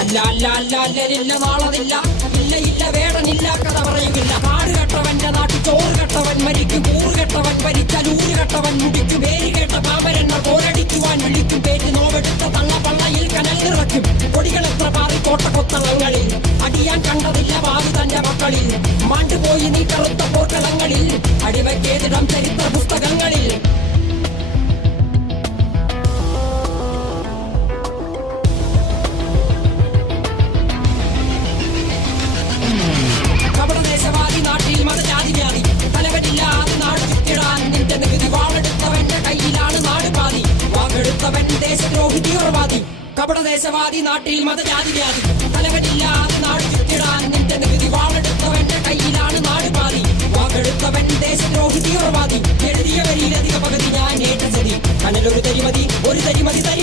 അല്ല അല്ല അല്ല അല്ലലില്ല നാളതില്ല, ഇല്ല ഇല്ല വേടനില്ല കഥ പറയുകില്ല. കാട് കെട്ടവന്റെ നാട്ടിൽ ചോറ് കെട്ടവൻ മരിക്കും, കൂറ് കെട്ടവൻ ഭരിച്ചാൽ ഊര് കെട്ടവൻ മുടിക്കും. പേര് കേട്ട പാമ്പരെണ്ണ പോരടിക്കുവാൻ വിളിക്കും, പേര് നോവെടുത്ത തള്ള പള്ളയിൽ കനൽ നിറയ്ക്കും. കൊടികൾ എത്ര പാറി കോട്ടക്കൊത്തളങ്ങളിൽ, അടിയാൻ കണ്ടതില്ല ഭാവി തന്റെ മക്കളിൽ. മാണ്ടുപോയി നീ കറുത്ത പോർക്കളങ്ങളിൽ, അടിവയ്ക്കേതിടം ചരിത്ര പുസ്തകങ്ങളിൽ. കപടദേശവാദി നാട്ടിൽ മതജാതി വ്യാധി, തലവനില്ലാതെ നാട് ചുറ്റിടാൻ നിന്റെ നികുതി. വാളെടുത്തവന്റെ കയ്യിലാണ് നാട് പാതി, വാക്കെടുത്തവൻ ദേശദ്രോഹി തീവ്രവാദി. കപടദേശവാദി നാട്ടിൽ മതജാതി വ്യാധി, തലവനില്ലാതെ നാട് ചുറ്റിടാൻ നിന്റെ നികുതി. വാളെടുത്തവന്റെ കയ്യിലാണ് നാട് പാതി, വാക്കെടുത്തവൻ ദേശദ്രോഹി തീവ്രവാദി. എഴുതിയ വരിയിലധിക പകുതി ഞാൻ ഏറ്റ ചതി, കനലൊരു തരിമതി ഒരു തരിമതി തരി.